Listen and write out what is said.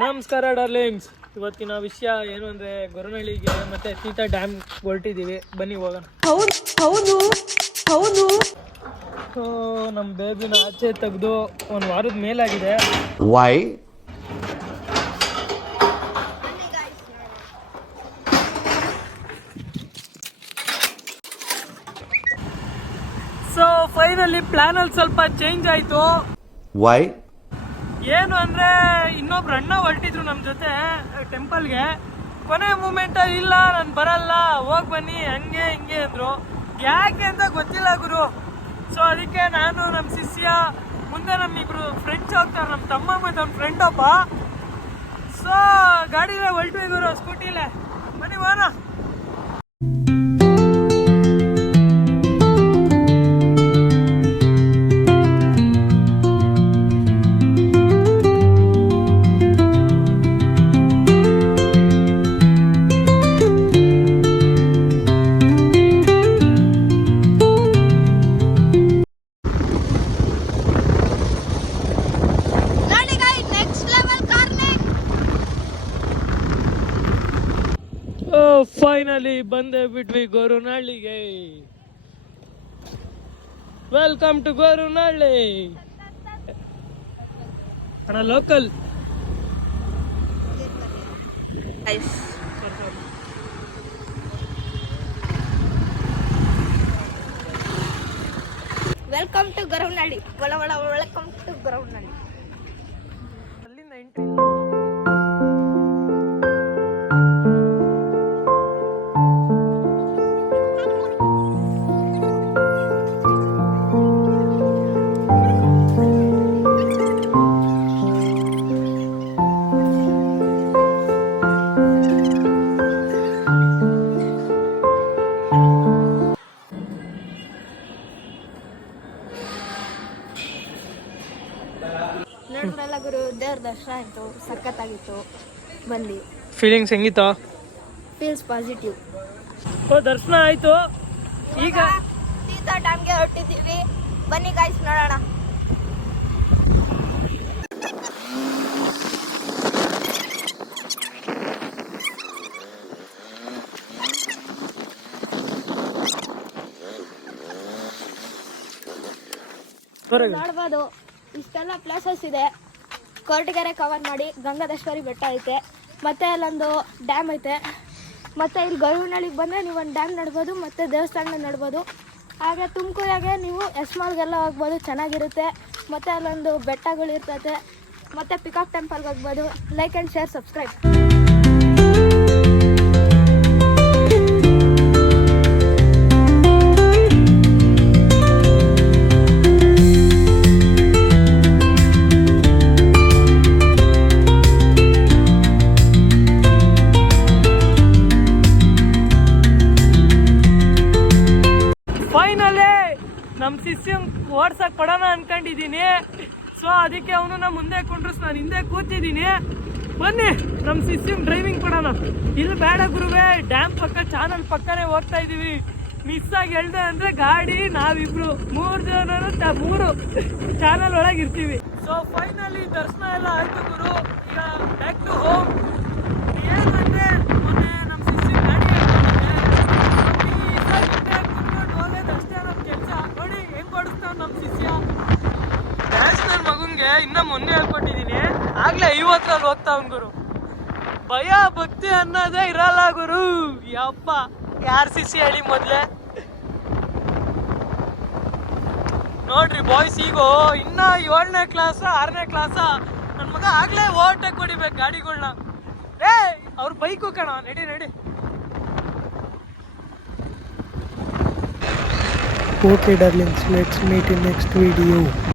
ನಮಸ್ಕಾರ ಡಾರ್ಲಿಂಗ್ಸ್. ಇವತ್ತಿನ ವಿಷಯ ಏನು ಅಂದರೆ ಗೊರವನಹಳ್ಳಿಗೆ ಮತ್ತು ತೀತಾ ಡ್ಯಾಮ್ ಹೊರಟಿದ್ದೀವಿ. ಬನ್ನಿ ಹೋಗೋಣ. ಹೌದು ಸೊ ನಮ್ಮ ಬೇಬಿನ ಆಚೆ ತೆಗೆದು ಒಂದು ವಾರದ ಮೇಲಾಗಿದೆ. ವೈ ಸೊ ಫೈನಲಿ ಪ್ಲ್ಯಾನಲ್ಲಿ ಸ್ವಲ್ಪ ಚೇಂಜ್ ಆಯಿತು. ವೈ ಏನು ಅಂದರೆ ಇನ್ನೊಬ್ರು ಅಣ್ಣ ಹೊರಟಿದ್ರು ನಮ್ಮ ಜೊತೆ ಟೆಂಪಲ್ಗೆ. ಕೊನೆ ಮೂಮೆಂಟ್ ಇಲ್ಲ ನಾನು ಬರಲ್ಲ, ಹೋಗಿ ಬನ್ನಿ ಹಂಗೆ ಹಿಂಗೆ ಅಂದರು. ಯಾಕೆ ಅಂತ ಗೊತ್ತಿಲ್ಲ ಗುರು. ಸೊ ಅದಕ್ಕೆ ನಾನು ನಮ್ಮ ಶಿಷ್ಯ ಮುಂದೆ ನಮ್ಮಿಬ್ರು ಫ್ರೆಂಡ್ಸ್ ಹೋಗ್ತಾರೆ, ನಮ್ಮ ತಮ್ಮ ಮತ್ತು ನಮ್ಮ ಫ್ರೆಂಡ್ ಒಬ್ಬ. ಸೊ ಗಾಡಿಲೇ ಹೊರಟು ಗುರು, ಸ್ಕೂಟಿಲೇ. ಬನ್ನಿ ಹೋಗೋಣ. ಫೈನಲಿ ಬಂದೇ ಬಿಟ್ವಿ ಗೊರವನಹಳ್ಳಿಗೆ. ವೆಲ್ಕಮ್ ಟು ಗೊರವನಹಳ್ಳಿ ಅಣ್ಣ, local. Welcome to Goravanahalli. Welcome to Goravanahalli. ಅಲ್ಲಿಂದ ಎಂಟ್ರಿ. ನೋಡಿದ್ರಲ್ಲ ಗುರು, ದೇವ್ರ ದರ್ಶನ ಆಯಿತು, ಸಖತ್ತಾಗಿತ್ತು. ಬಂದು ಫೀಲಿಂಗ್ಸ್ ಹೆಂಗಿತ್ತು? Feels positive. ದರ್ಶನ ಆಯ್ತು. ಈಗ ತೀತಾ ಡ್ಯಾಮ್ಗೆ ಹೊರಟಿದ್ದೀವಿ. ಬನ್ನಿ ಗಾಯ್ಸ್, ನೋಡೋಣ. ನೋಡ್ಬೋದು, ಇಷ್ಟೆಲ್ಲ ಪ್ಲೇಸಸ್ ಇದೆ. ಕೊರಟಗೆರೆ ಕವರ್ ಮಾಡಿ, ಗಂಗಾಧೇಶ್ವರಿ ಬೆಟ್ಟ ಐತೆ, ಮತ್ತೆ ಅಲ್ಲೊಂದು ಡ್ಯಾಮ್ ಐತೆ. ಮತ್ತು ಇಲ್ಲಿ ಗೊರವನಹಳ್ಳಿಗೆ ಬಂದರೆ ನೀವು ಒಂದು ಡ್ಯಾಮ್ ನೋಡ್ಬೋದು, ಮತ್ತು ದೇವಸ್ಥಾನ ನೋಡ್ಬೋದು. ಹಾಗೆ ತುಮಕೂರಾಗೆ ನೀವು ಎಸ್ಮಾಲ್ಗೆಲ್ಲ ಹೋಗ್ಬೋದು, ಚೆನ್ನಾಗಿರುತ್ತೆ. ಮತ್ತು ಅಲ್ಲೊಂದು ಬೆಟ್ಟಗಳು ಇರ್ತೈತೆ. ಮತ್ತು ಪಿಕಾಕ್ ಟೆಂಪಲ್ಗೆ ಹೋಗ್ಬೋದು. Like and share, subscribe. ನಮ್ಮ ಶಿಷ್ಯಂಗೆ ಓಡ್ಸಕ್ಕೆ ಕೊಡೋಣ ಅನ್ಕೊಂಡಿದ್ದೀನಿ. ಸೊ ಅದಕ್ಕೆ ಅವನು ನಮ್ಮ ಮುಂದೆ ಕುಂಡ್ರಿಸ್, ನಾನು ಹಿಂದೆ ಕೂತಿದ್ದೀನಿ. ಬನ್ನಿ ನಮ್ಮ ಶಿಷ್ಯಂಗೆ ಡ್ರೈವಿಂಗ್ ಕೊಡೋಣ. ಇಲ್ಲಿ ಬೇಡ ಗುರುವೇ, ಡ್ಯಾಮ್ ಪಕ್ಕ ಚಾನಲ್ ಪಕ್ಕನೇ ಹೋಗ್ತಾ ಇದ್ದೀವಿ. ಮಿಸ್ ಆಗಿ ಹೇಳ್ದೆ ಅಂದರೆ ಗಾಡಿ ನಾವಿಬ್ರು 3 ಜನ 3 ಚಾನಲ್ ಒಳಗೆ ಇರ್ತೀವಿ. ಸೊ ಫೈನಲಿ ದರ್ಶನ ಎಲ್ಲ ಆಯಿತು ಗುರು. ಈಗ ಬ್ಯಾಕ್ ಟು ಹೋಮ್. ಏನಂದರೆ ಮೊನ್ನೆ ನಮ್ಮ ಶಿಷ್ಯ ಗಾಡಿ ಕುತ್ಕೊಂಡು ಹೋಗೋದಷ್ಟೇ ನಮ್ಮ ಕೆಲಸ. ನೋಡಿ ಹೆಂಗೆ ಓಡಿಸ್ತಾವ ನಮ್ಮ ಶಿಷ್ಯ. ನ್ಯಾಷನಲ್ ಮಗುಂಗೆ ಇನ್ನೂ ಮೊನ್ನೆ ಹೇಳ್ಕೊಟ್ಟಿದ್ದೀನಿ, ಆಗಲೇ 50ರಲ್ಲಿ ಹೋಗ್ತಾವ್ ಗುರು. ಭಯ ಭಕ್ತಿ ಅನ್ನೋದೇ ಇರಲ್ಲ ಗುರು. ಯಪ್ಪ, ಯಾರು ಶಿಷ್ಯ ಹೇಳಿ ಮೊದಲೇ. ನೋಡ್ರಿ ಬಾಯ್ಸ್, ಈಗ ಇನ್ನ 7ನೇ ಕ್ಲಾಸ 6ನೇ ಕ್ಲಾಸ. ನನ್ನ ಮಗ ಆಗ್ಲೇ ಓವರ್ಟೇಕ್ ಹೊಡಿಬೇಕು ಗಾಡಿಗಳನ್ನ. ಅವ್ರ ಬೈಕು ಕಣ, ನಡಿ. Okay darlings, let's meet in next video.